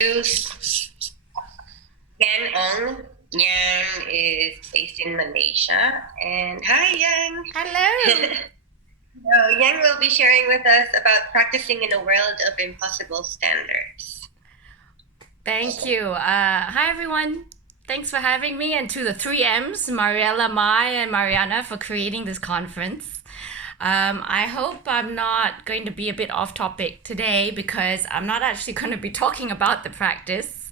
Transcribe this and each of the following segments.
Introduce Yan Ong. Yang is based in Malaysia. And hi, Yang. Hello. So, Yang will be sharing with us about practicing in a world of impossible standards. Thank you. Hi, everyone. Thanks for having me, and to the three M's, Mariella, Mai, and Mariana, for creating this conference. I hope I'm not going to be a bit off topic today because I'm not actually going to be talking about the practice,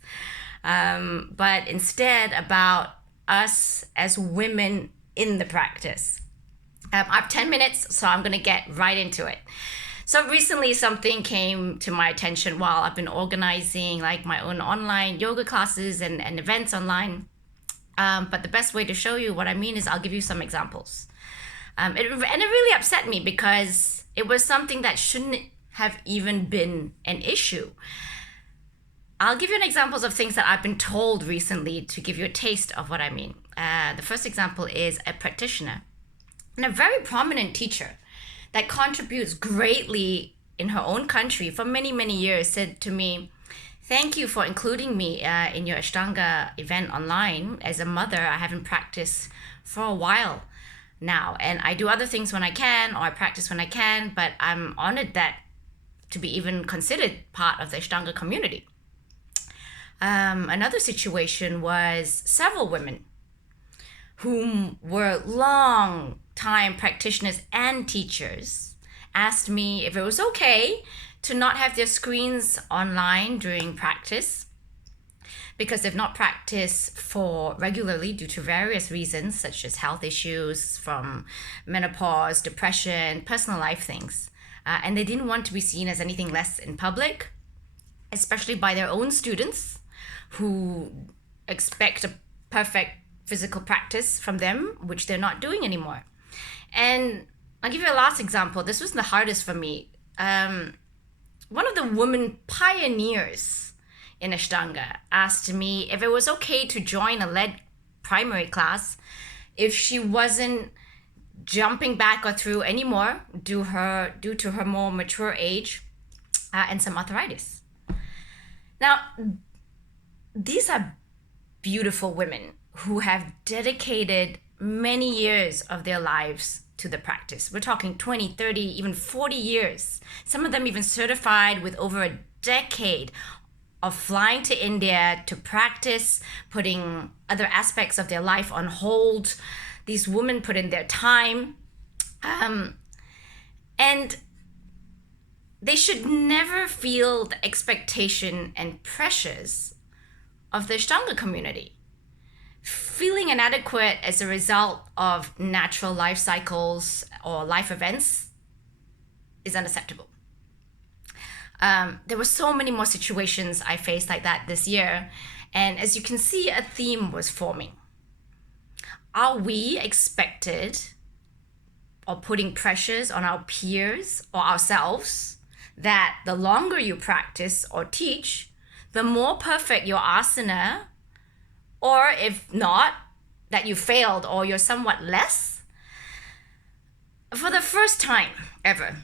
but instead about us as women in the practice. I have 10 minutes, so I'm going to get right into it. So recently something came to my attention while I've been organizing like my own online yoga classes and events online. But the best way to show you what I mean is I'll give you some examples. And it really upset me because it was something that shouldn't have even been an issue. I'll give you an examples of things that I've been told recently to give you a taste of what I mean. The first example is a practitioner and a very prominent teacher that contributes greatly in her own country for many, many years said to me, "Thank you for including me in your Ashtanga event online. As a mother, I haven't practiced for a while now, and I do other things when I can, or I practice when I can, but I'm honored that to be even considered part of the Ashtanga community." Another situation was several women whom were long time practitioners and teachers asked me if it was okay to not have their screens online during practice because they've not practiced for regularly due to various reasons such as health issues from menopause, depression, personal life things. And they didn't want to be seen as anything less in public, especially by their own students who expect a perfect physical practice from them, which they're not doing anymore. And I'll give you a last example. This was the hardest for me. One of the women pioneers in Ashtanga asked me if it was okay to join a lead primary class if she wasn't jumping back or through anymore due to her more mature age and some arthritis. Now, these are beautiful women who have dedicated many years of their lives to the practice. We're talking 20, 30, even 40 years. Some of them even certified with over a decade of flying to India to practice, putting other aspects of their life on hold. These women put in their time. And they should never feel the expectation and pressures of the Ashtanga community. Feeling inadequate as a result of natural life cycles or life events is unacceptable. There were so many more situations I faced like that this year, and as you can see, a theme was forming. Are we expected or putting pressures on our peers or ourselves that the longer you practice or teach, the more perfect your asana, or if not, that you failed or you're somewhat less? For the first time ever,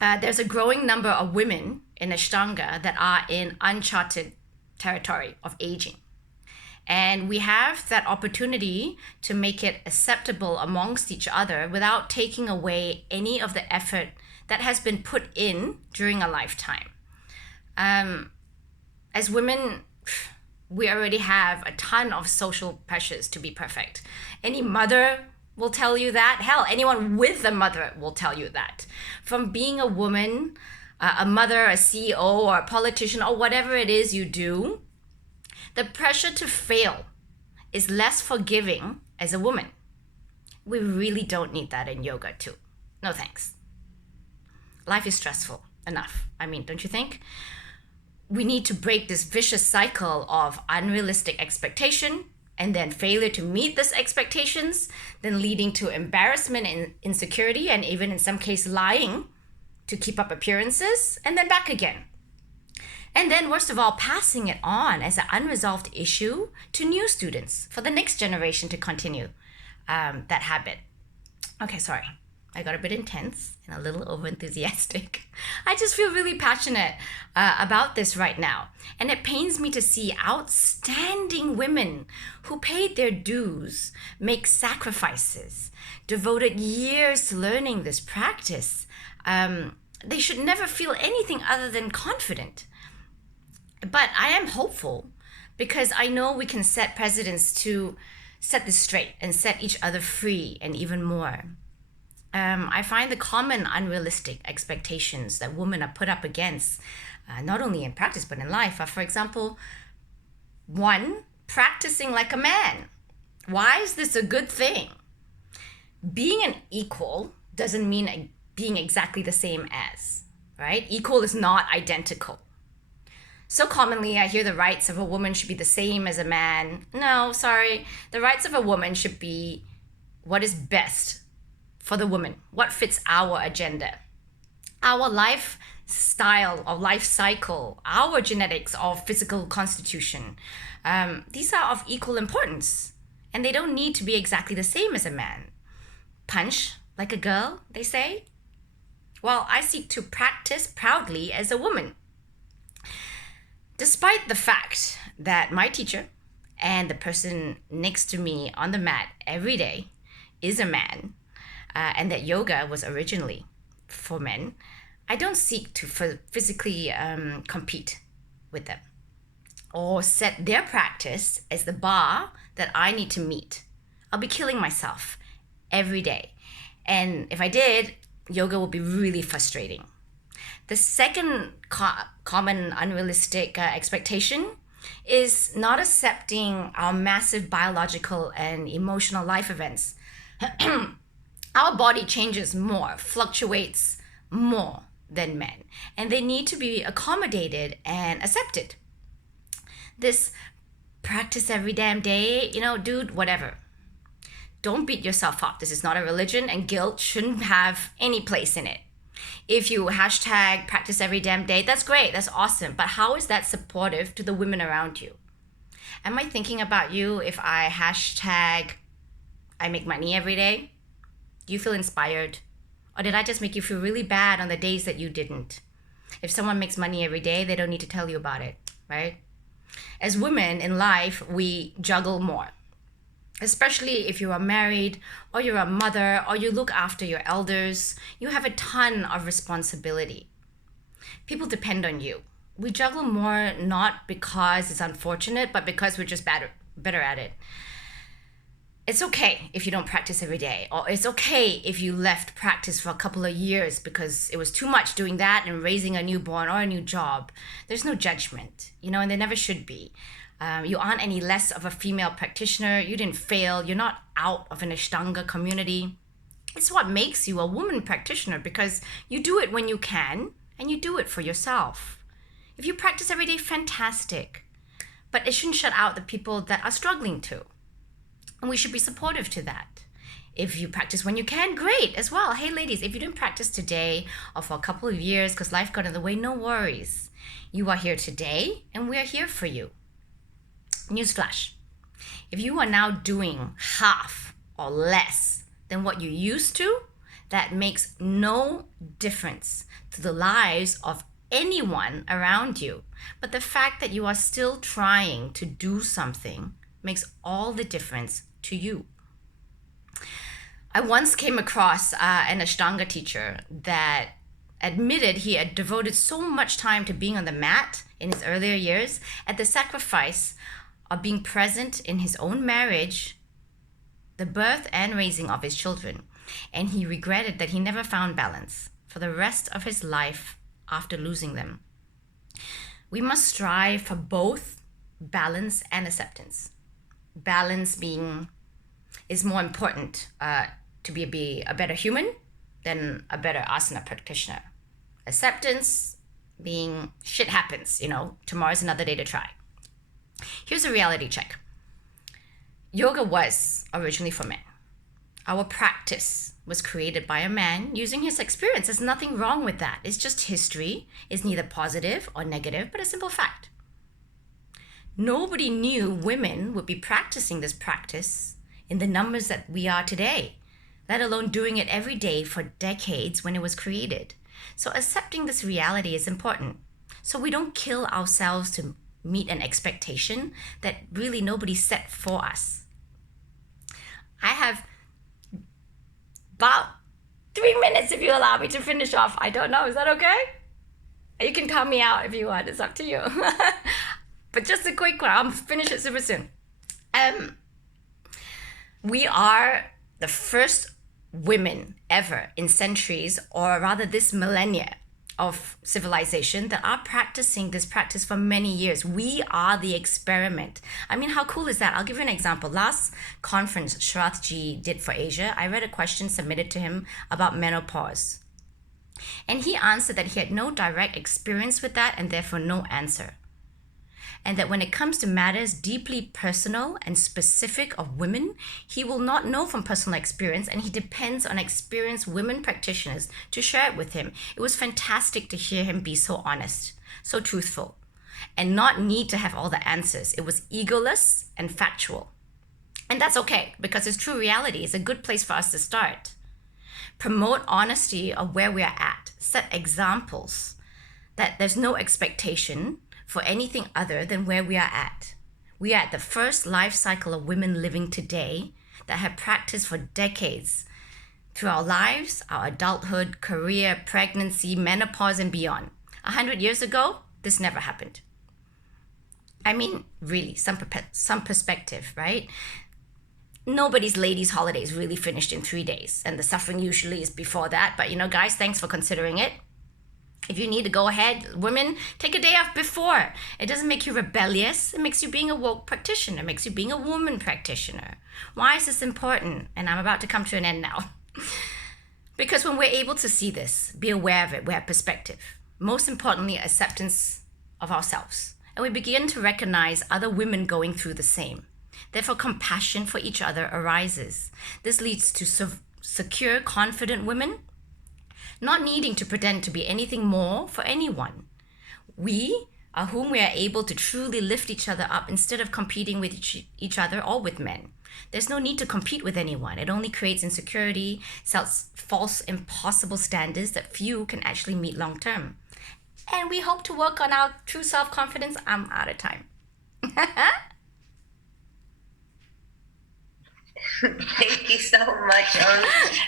there's a growing number of women in Ashtanga that are in uncharted territory of aging. And we have that opportunity to make it acceptable amongst each other without taking away any of the effort that has been put in during a lifetime. As women, we already have a ton of social pressures to be perfect. Any mother will tell you that. Hell, anyone with a mother will tell you that. From being a woman, a mother, a CEO, or a politician, or whatever it is you do, the pressure to fail is less forgiving as a woman. We really don't need that in yoga too. No thanks. Life is stressful enough. I mean, don't you think? We need to break this vicious cycle of unrealistic expectation and then failure to meet these expectations, then leading to embarrassment and insecurity, and even in some cases lying to keep up appearances, and then back again. And then worst of all, passing it on as an unresolved issue to new students for the next generation to continue that habit. Okay, sorry. I got a bit intense and a little over enthusiastic. I just feel really passionate about this right now. And it pains me to see outstanding women who paid their dues, make sacrifices, devoted years to learning this practice. They should never feel anything other than confident. But I am hopeful because I know we can set precedents to set this straight and set each other free and even more. I find the common unrealistic expectations that women are put up against, not only in practice but in life, are, for example, one, practicing like a man. Why is this a good thing? Being an equal doesn't mean being exactly the same as, right? Equal is not identical. So commonly, I hear the rights of a woman should be the same as a man. No, sorry. The rights of a woman should be what is best for the woman, what fits our agenda, our lifestyle or life cycle, our genetics or physical constitution. These are of equal importance, and they don't need to be exactly the same as a man. Punch like a girl, they say. Well, I seek to practice proudly as a woman. Despite the fact that my teacher and the person next to me on the mat every day is a man, and that yoga was originally for men, I don't seek to physically compete with them or set their practice as the bar that I need to meet. I'll be killing myself every day. And if I did, yoga will be really frustrating. The second common unrealistic expectation is not accepting our massive biological and emotional life events. Our body changes more, fluctuates more than men, and they need to be accommodated and accepted. This practice every damn day, dude, whatever. Don't beat yourself up. This is not a religion, and guilt shouldn't have any place in it. If you hashtag practice every damn day, that's great, that's awesome. But how is that supportive to the women around you? Am I thinking about you if I hashtag I make money every day? Do you feel inspired? Or did I just make you feel really bad on the days that you didn't? If someone makes money every day, they don't need to tell you about it, right? As women in life, we juggle more. Especially if you are married or you're a mother or you look after your elders, you have a ton of responsibility. People depend on you. We juggle more not because it's unfortunate, but because we're just better at it. It's okay if you don't practice every day, or it's okay if you left practice for a couple of years because it was too much doing that and raising a newborn or a new job. There's no judgment, and there never should be. You aren't any less of a female practitioner. You didn't fail. You're not out of an Ashtanga community. It's what makes you a woman practitioner, because you do it when you can and you do it for yourself. If you practice every day, fantastic. But it shouldn't shut out the people that are struggling to. And we should be supportive to that. If you practice when you can, great as well. Hey ladies, if you didn't practice today or for a couple of years because life got in the way, no worries. You are here today and we are here for you. Newsflash. If you are now doing half or less than what you used to, that makes no difference to the lives of anyone around you. But the fact that you are still trying to do something makes all the difference to you. I once came across an Ashtanga teacher that admitted he had devoted so much time to being on the mat in his earlier years at the sacrifice of being present in his own marriage, the birth and raising of his children. And he regretted that he never found balance for the rest of his life after losing them. We must strive for both balance and acceptance. Balance is more important to be a better human than a better asana practitioner. Acceptance being shit happens, tomorrow's another day to try. Here's a reality check. Yoga was originally for men. Our practice was created by a man using his experience. There's nothing wrong with that. It's just history. It's neither positive or negative, but a simple fact. Nobody knew women would be practicing this practice in the numbers that we are today. let alone doing it every day for decades when it was created. So accepting this reality is important. So we don't kill ourselves to meet an expectation that really nobody set for us. I have about 3 minutes if you allow me to finish off. I don't know. Is that okay? You can count me out if you want. It's up to you. But just a quick one. I'll finish it super soon. We are the first women ever in centuries, or rather this millennia of civilization, that are practicing this practice for many years. We are the experiment. I mean, how cool is that? I'll give you an example. Last conference Sharathji did for Asia, I read a question submitted to him about menopause. And he answered that he had no direct experience with that and therefore no answer. And that when it comes to matters deeply personal and specific of women, he will not know from personal experience, and he depends on experienced women practitioners to share it with him. It was fantastic to hear him be so honest, so truthful, and not need to have all the answers. It was egoless and factual. And that's okay, because his true reality is a good place for us to start. Promote honesty of where we are at. Set examples that there's no expectation for anything other than where we are at. We are at the first life cycle of women living today that have practiced for decades through our lives, our adulthood, career, pregnancy, menopause, and beyond. 100 years ago, this never happened. I mean, really, some perspective, right? Nobody's ladies' holiday is really finished in 3 days, and the suffering usually is before that. But guys, thanks for considering it. If you need to go ahead, women, take a day off before. It doesn't make you rebellious. It makes you being a woke practitioner. It makes you being a woman practitioner. Why is this important? And I'm about to come to an end now. Because when we're able to see this, be aware of it, we have perspective. Most importantly, acceptance of ourselves. And we begin to recognize other women going through the same. Therefore, compassion for each other arises. This leads to secure, confident women, not needing to pretend to be anything more for anyone. We are whom we are able to truly lift each other up instead of competing with each other or with men. There's no need to compete with anyone. It only creates insecurity, sets false, impossible standards that few can actually meet long term. And we hope to work on our true self-confidence. I'm out of time. Thank you so much.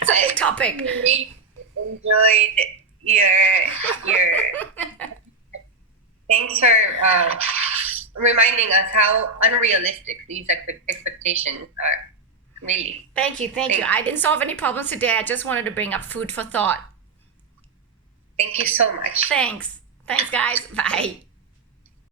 It's a big topic. Really enjoyed your thanks for reminding us how unrealistic these expectations are. Really. Thank you. I didn't solve any problems today. I just wanted to bring up food for thought. Thank you so much. Thanks, guys. Bye.